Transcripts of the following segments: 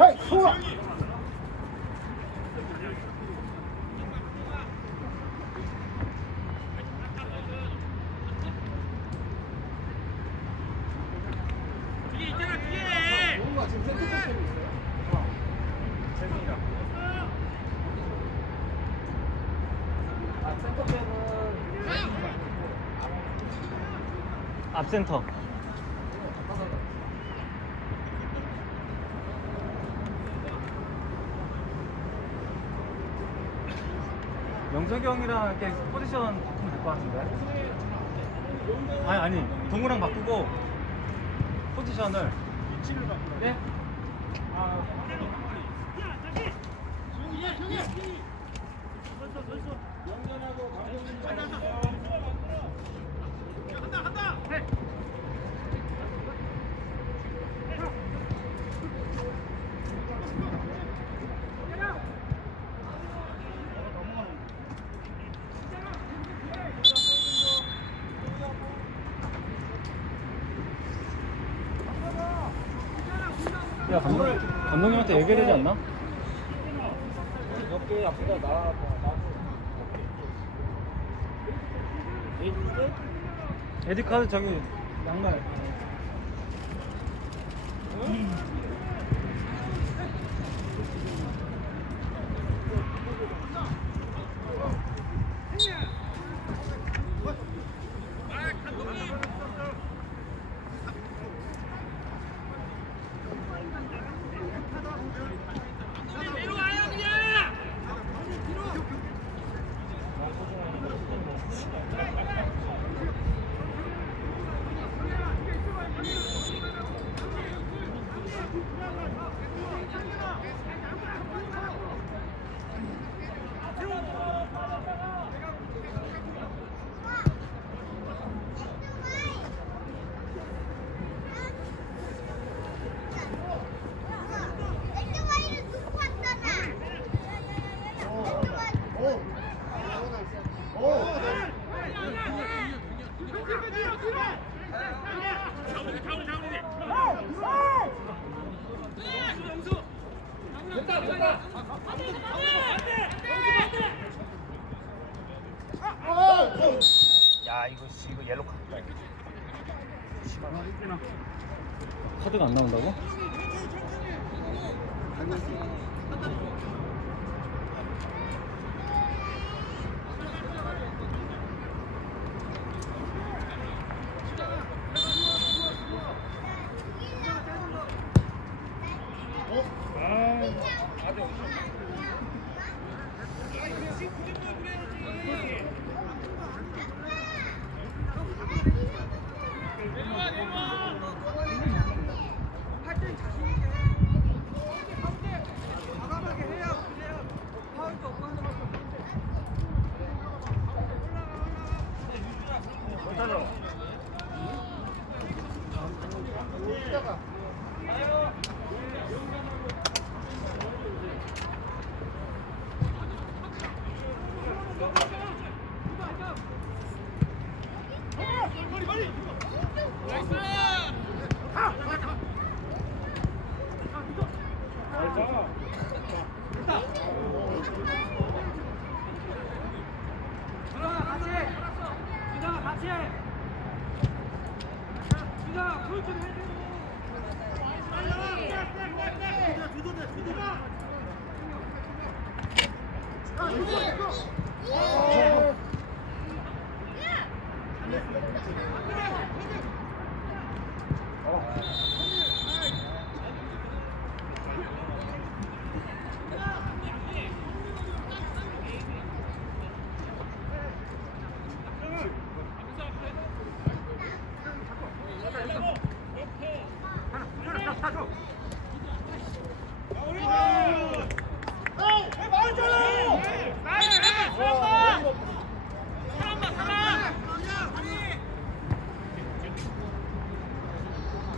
헤이, 좋아. 앞센터. 영석이 형이랑 이렇게 포지션 바꾸면 될 것 같은데? 아니 동우랑 바꾸고 포지션을 위치를 바꾸라. 네? 영전하고 감독님 간다. 야, 감독님한테 얘기해야 되지 않나? 몇개 앞보다 나. 에디카드 저기 양말. 야, 이거 옐로 카드다. 카드가 안 나온다고?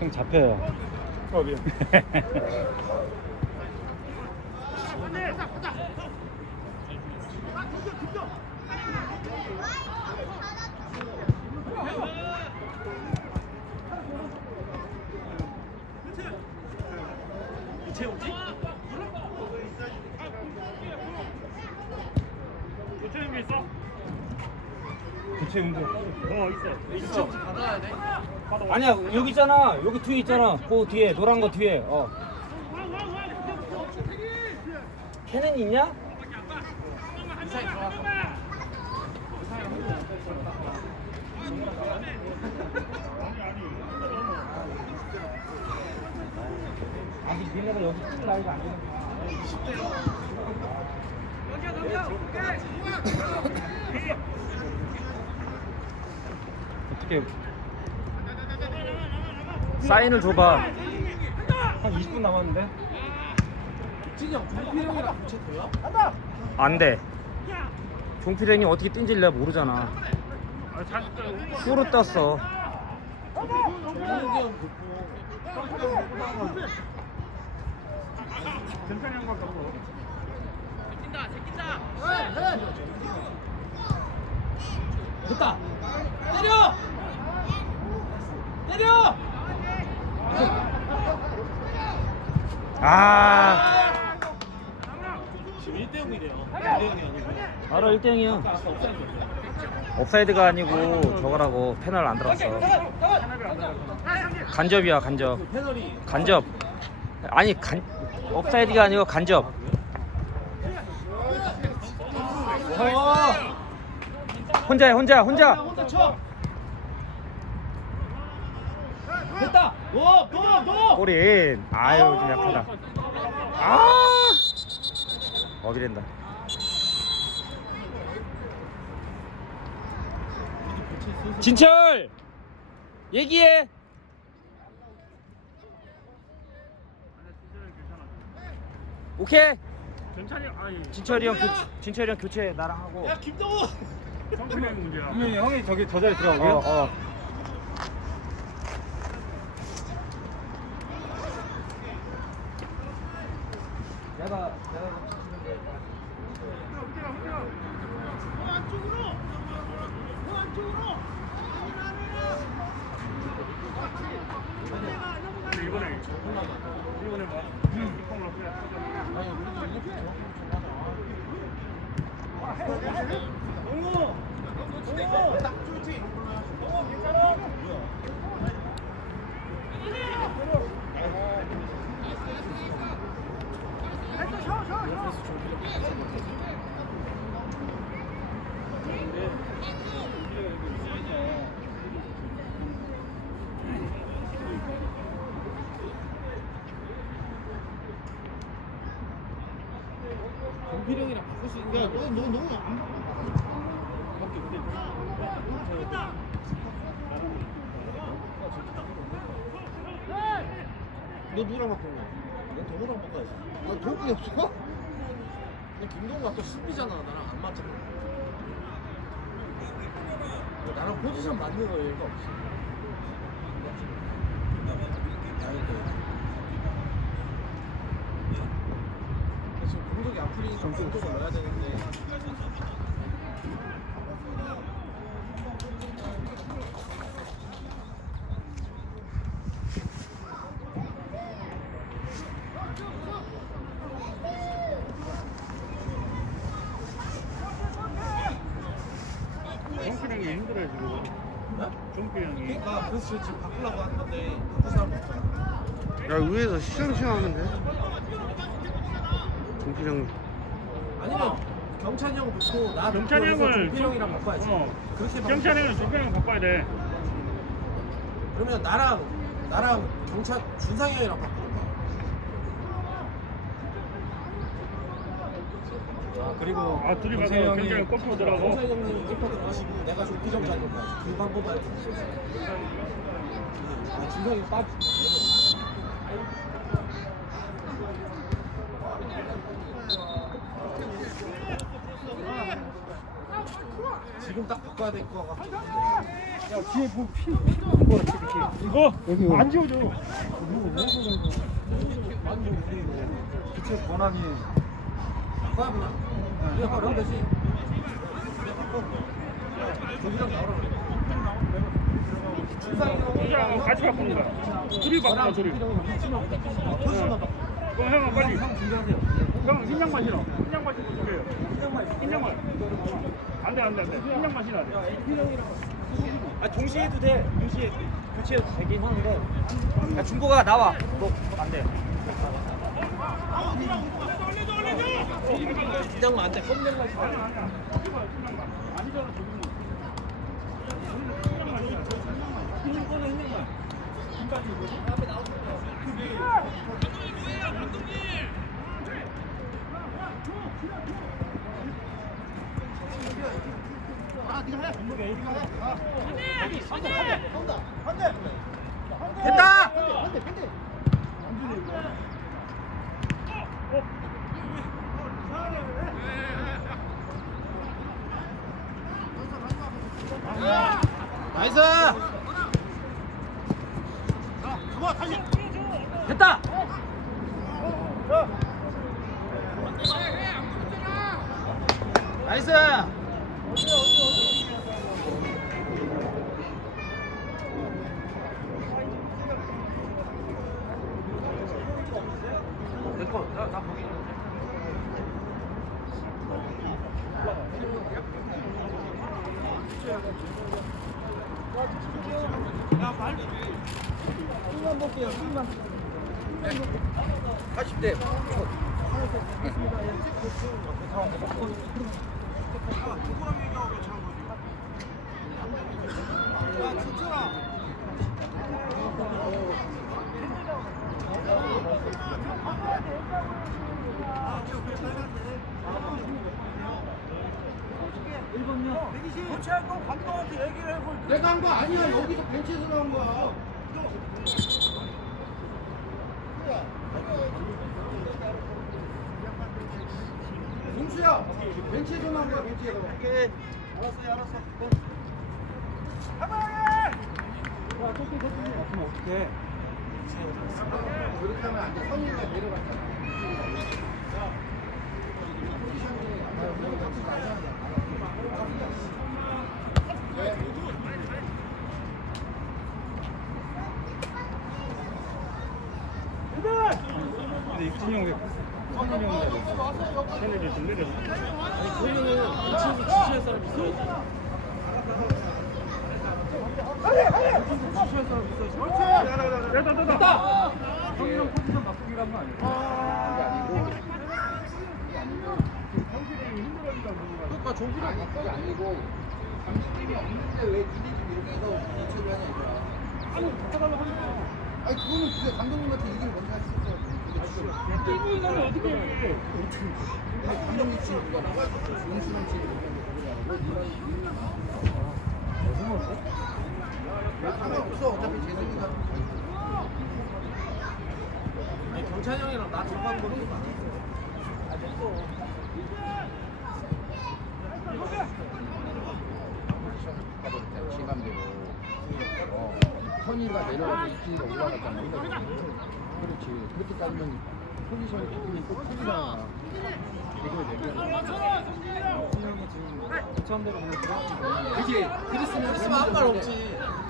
형 잡혀요. 미안. 이채우지? 교체용기 있어? 교체용기 있어. 이채우지 받아야 돼? 아니야 여기 있잖아. 여기 뒤에 있잖아. 그 뒤에 노란 거 뒤에. 걔는 있냐? 이사이 들어왔어. 아니 니네가 여기 뛸 나이가 아니야. 20대요. 어떻게 사인을 줘봐. 한 20분 남았는데. 진영 종필형이랑 교체 돼요? 안 돼. 종필형이 어떻게 뛴지 내가 모르잖아. 쇼로 떴어. 됐다. 때려. 때려. 아, 지금 1대0이래요. 2대0이 아니고. 바로 1대0이야. 아까 없었는데. 옵사이드가 아니고 저거라고 패널 안 들어갔어. 간접이야 간접. 패널이 간접. 아니 옵사이드가 아니고 간접. 혼자야 혼자. 혼자 쳐. 됐다. 너. 골인. 아유 좀 약하다. 아, 어디랜다. 진철 얘기해. 오케이. 진철이 형 교체 나랑 하고. 야 김동우. 성품의 문제야. 분명히 형이 저기 저 자리 들어가고요. 내가 이번에 뭐? 종필형이랑 바꿀 수 있는 게 너 너무 너 누구랑 바꾸는 거야? 난 동우랑 바꿔야지. 너 동욱이 없어? 너 김동우가 또 수비잖아. 나랑 안 맞잖아. 나랑 포지션 맞는 거 얘가 없어. 지금 공격이 안 풀리니까 공격을 넣어야 되는데. 성필형이 힘들어요 지금. 종필형이. 그러니까 그래서 지금 바꾸려고 하는 건데 바꿀 사람 없잖아. 야 위에서 시원시원하는데 종필형 아니면 경찬이 형 놓고 나 경찬이 형을 종필형이랑 바꿔야지. 그렇게 경찬이 형은 종필형 바꿔야 돼. 그러면 나랑 경찬 준상이 형이랑 바꾸는 거야. 그리고 아 둘이 가서 경찬이 형 골프 오더라고. 경찬이 형님 키퍼 들어가시고 내가 조기정 잡는 거야. 그 방법 알고 있어. 준상이 형 빠지. 지금 딱 바꿔야 될 거 같아. 야 뒤에 뭐 피. 이거 안 지워줘. 교체 권한이 바꿔야 그냥. 내가 바로 되지. 저기랑 나오라 그래. 주장 같이 바꾸는 거야. 둘이 바꾸나 둘이. 그럼 형은 빨리. 형 준비하세요. 형 흰양만 신어. 흰양만 신고 준비해요. 흰양만. 안돼 안돼 안돼. 흰양만 신어야 돼. 아 동시에 해도 돼. 동시에 교체해도 되긴 하는데. 야 중고가 나와. 너안 돼. 긴장만 안 돼. 껌낼라 싶어. 됐다. 나이스. 됐다. 나이스. 내거 나 거기. 수만 볼게요. 수만. 80대. 교체할 거 감독한테 얘기를 해볼. 내가 한 거 아니야. 여기서 벤치에서 나온 거야. 동수야, 벤치에서 나온 거야. 벤치에서. 오케이. 알았어. 그럼 어떡해? 그렇게 하면 안 돼. 선이가 내려갔잖아. 근데 육진이 형이 선현이 형이 쟤네들 좀 느려. 그러면은 벤치에서 지시할 사람 있어. 지시할 사람 있어. 됐다. 형이랑 포지션 바꾸기로 한거 아니야? 그러니까 저기랑 바꿔가 아니고 감독님이 없는데 왜 니네 좀 여기서 대처를 하냐 이거야. 아니 그거는 그게 감독님한테 얘기를 먼저 할 수 있어. 뛰고 있는 어떻게 해? 감독님 지금 누가 나와? 용수만 지금 상관없어. 어차피 재승이가 아니 경찬이 형이랑 나 정방 보는 거 아니야? 시간대로 선이가 내려가고 이진이가 올라갔잖아. 그렇지. 그렇게 따지면 포지션이 바뀌면 꼭 틀리잖아. 그걸 얘기하는 형이 지금 처음대로 오늘 들어왔지. 그치. 그랬으면 아무 말 없지.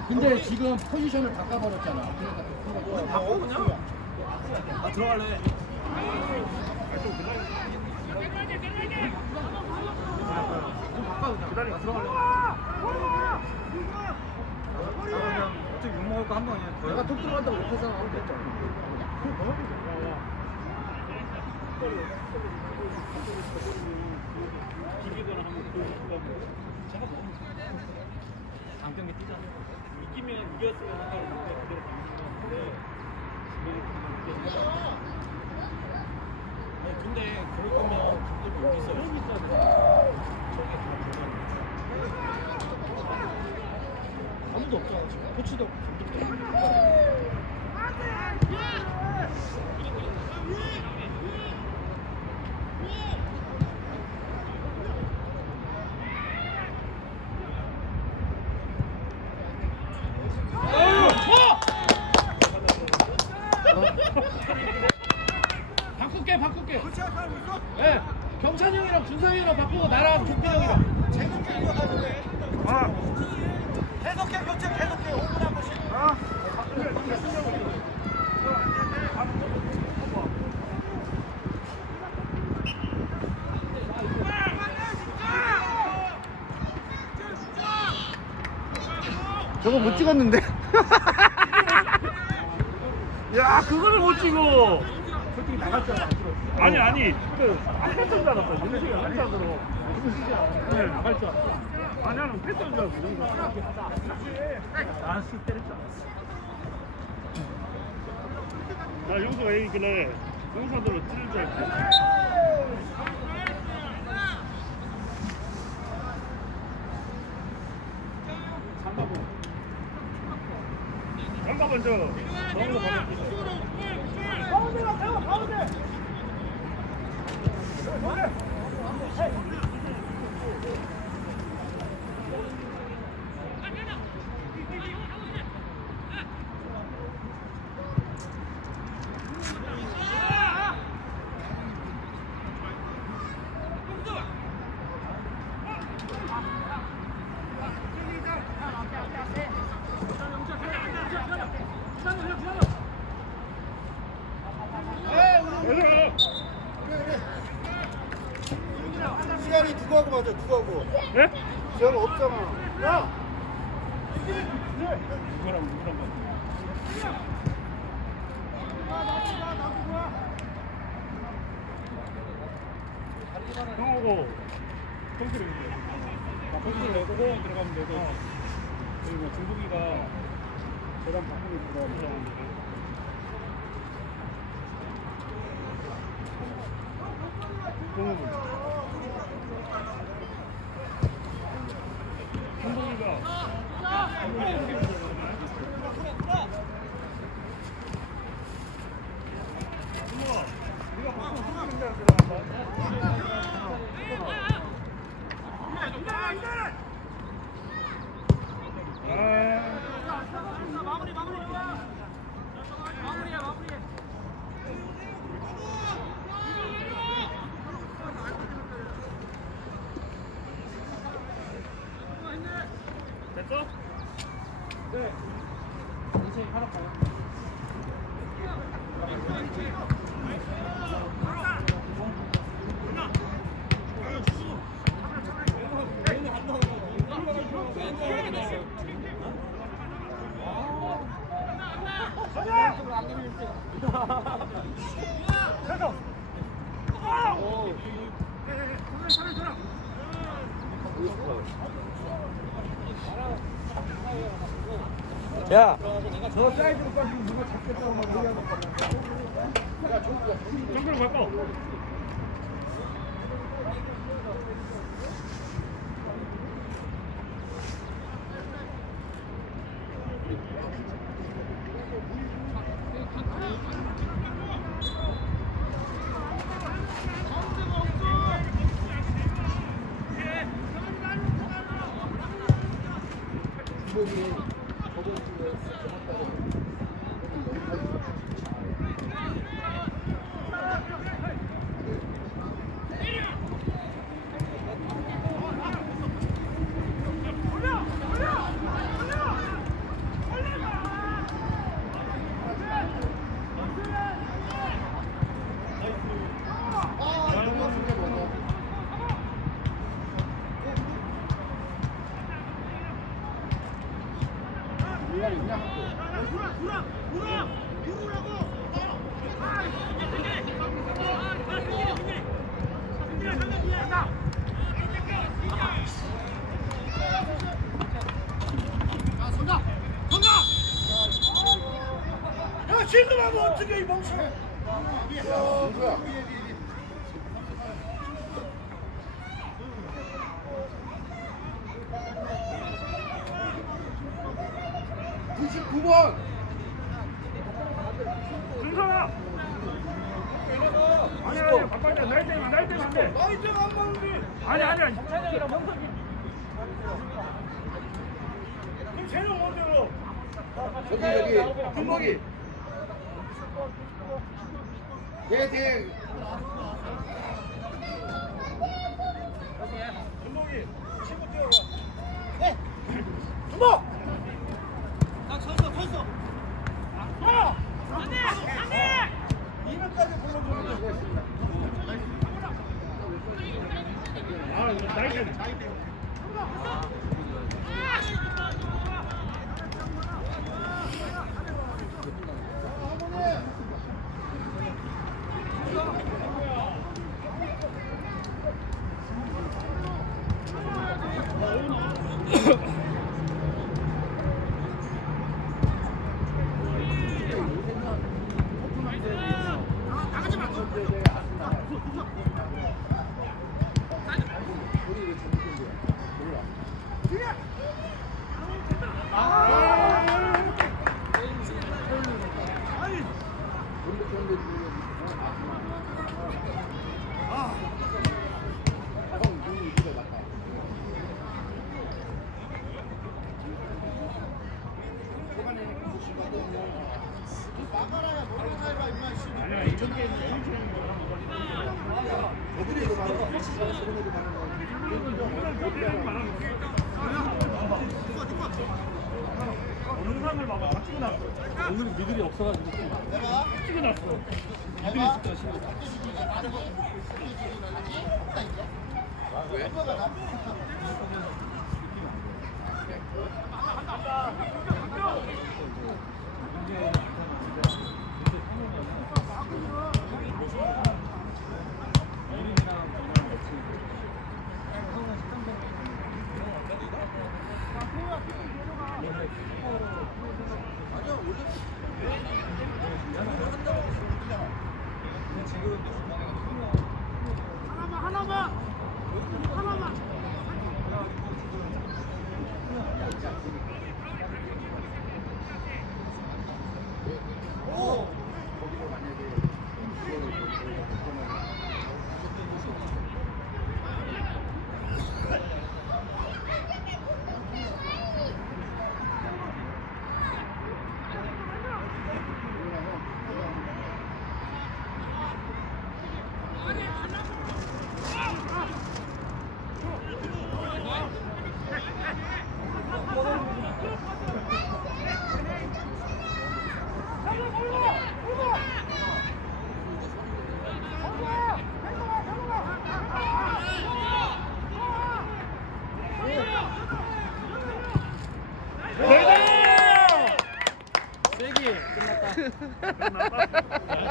근데 지금 포지션을 바꿔버렸잖아. 그러니까 바꿔 그냥? 나 들어갈래. 기다려. 들어갈래. 어차피 욕 먹을 거 한 방이야. 내가 톡 들어간다고 옆에서 하면 됐잖아. 다음 경기 뛰자. 이기면 이겼으면 한다고 그대로 근데 그럴 거면 감독이 여기 있어요. 여기 있어야 돼. 아무도 없잖아 지금. 코치도 없고 감독도 없고. 바꿀게. 교체할 사람 있어? 네. 경찬이 형이랑 준상이 형이랑 바꾸고 나랑 종태 형이랑. 아, 계속해 교체 계속해 5분 한 번씩. 아. 저거 못 찍었는데. 야, 그거를 못 찍어. 솔직히 나갔잖아. 아니, 패스인 줄 알았어. 민식이가 패스하더라고. 네, 나갈 줄 알았어. 아니, 나는 패스인 줄 알았어. 나는 쑥 때릴 줄 알았어. 나 용수가 얘기길래 용수들로 찌를 줄 알았어. 장갑 먼저 너무 버렸지. 시간이 누구 하고 맞아? 누구 하고? 네? 시간 없잖아. 야! 누구랑 형하고 통수를 이제 통수를 내고 호흡 들어가면 되고 그리고 중국이가 계단 바꾸고 들어가면 됐어? 네. 인생 하나 가요. 야, 저 사이즈로 빠지면 누가 잡겠다고 막 얘기하는 거. 정글 바꿔. 주먹이 저번 주에 잡았다고. 야, 지금 하면 어떻게 이 멍청해? 야, 누구야? 99번. 준성아. 아니, 바꿔줘. 날 때면 안 돼. 나이 때안 맞는데. 아니. 찬영이랑 형석이. 그럼 쟤는 뭔데요? 여기 주먹이. 얘 영상을 막 찍어 놨어. 오늘은 미들이 없어가지고 찍어 놨어. 미들이 있을까 싶어.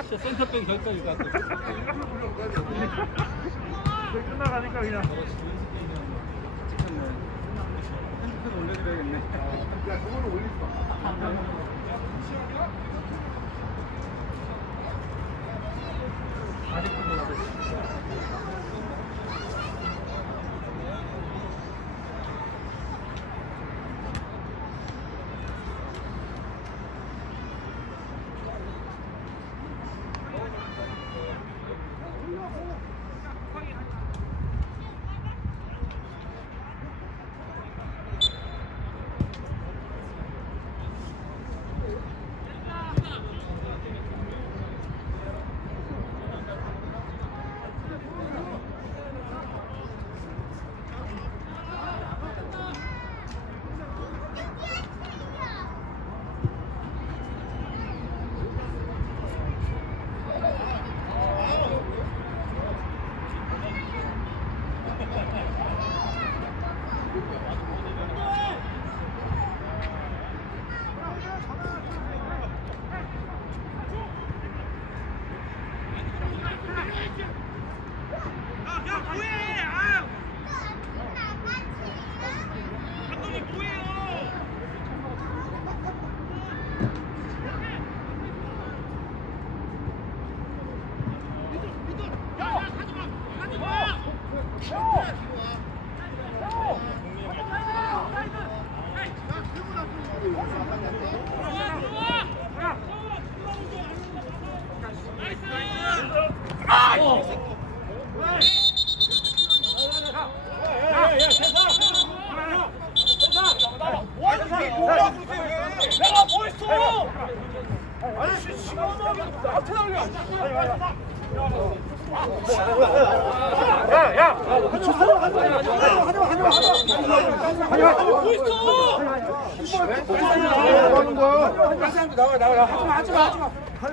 진짜 센터백 결까지 갔어. 끝나가니까 그냥 핸드폰 올려드려야겠네. 야, 저거는 올리지 마.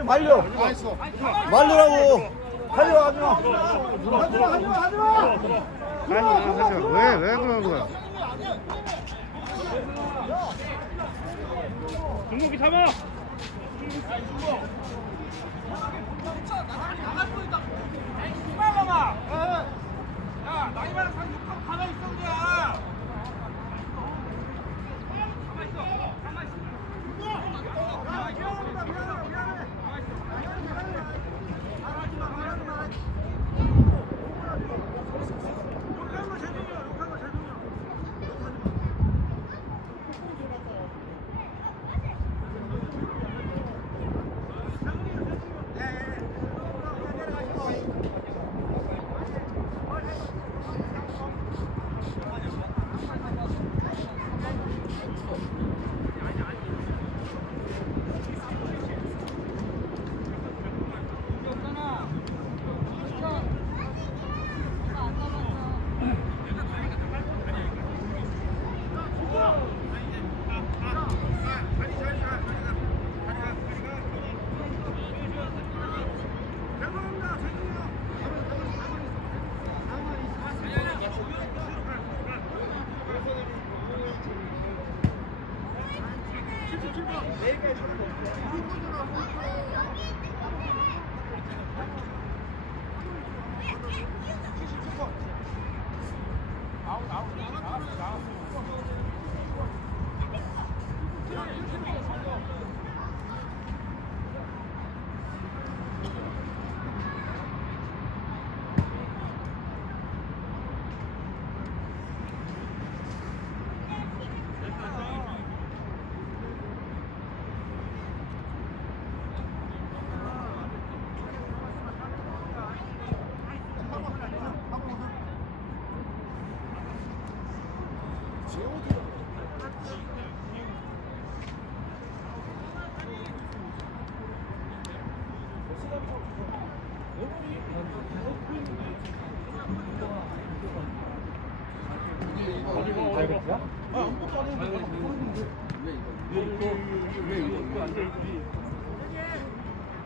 말려. 말려라고. 달려, 하지마. 왜 그러는 거야? 중국이 잡아.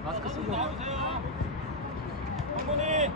마스크 쓰고. 한번에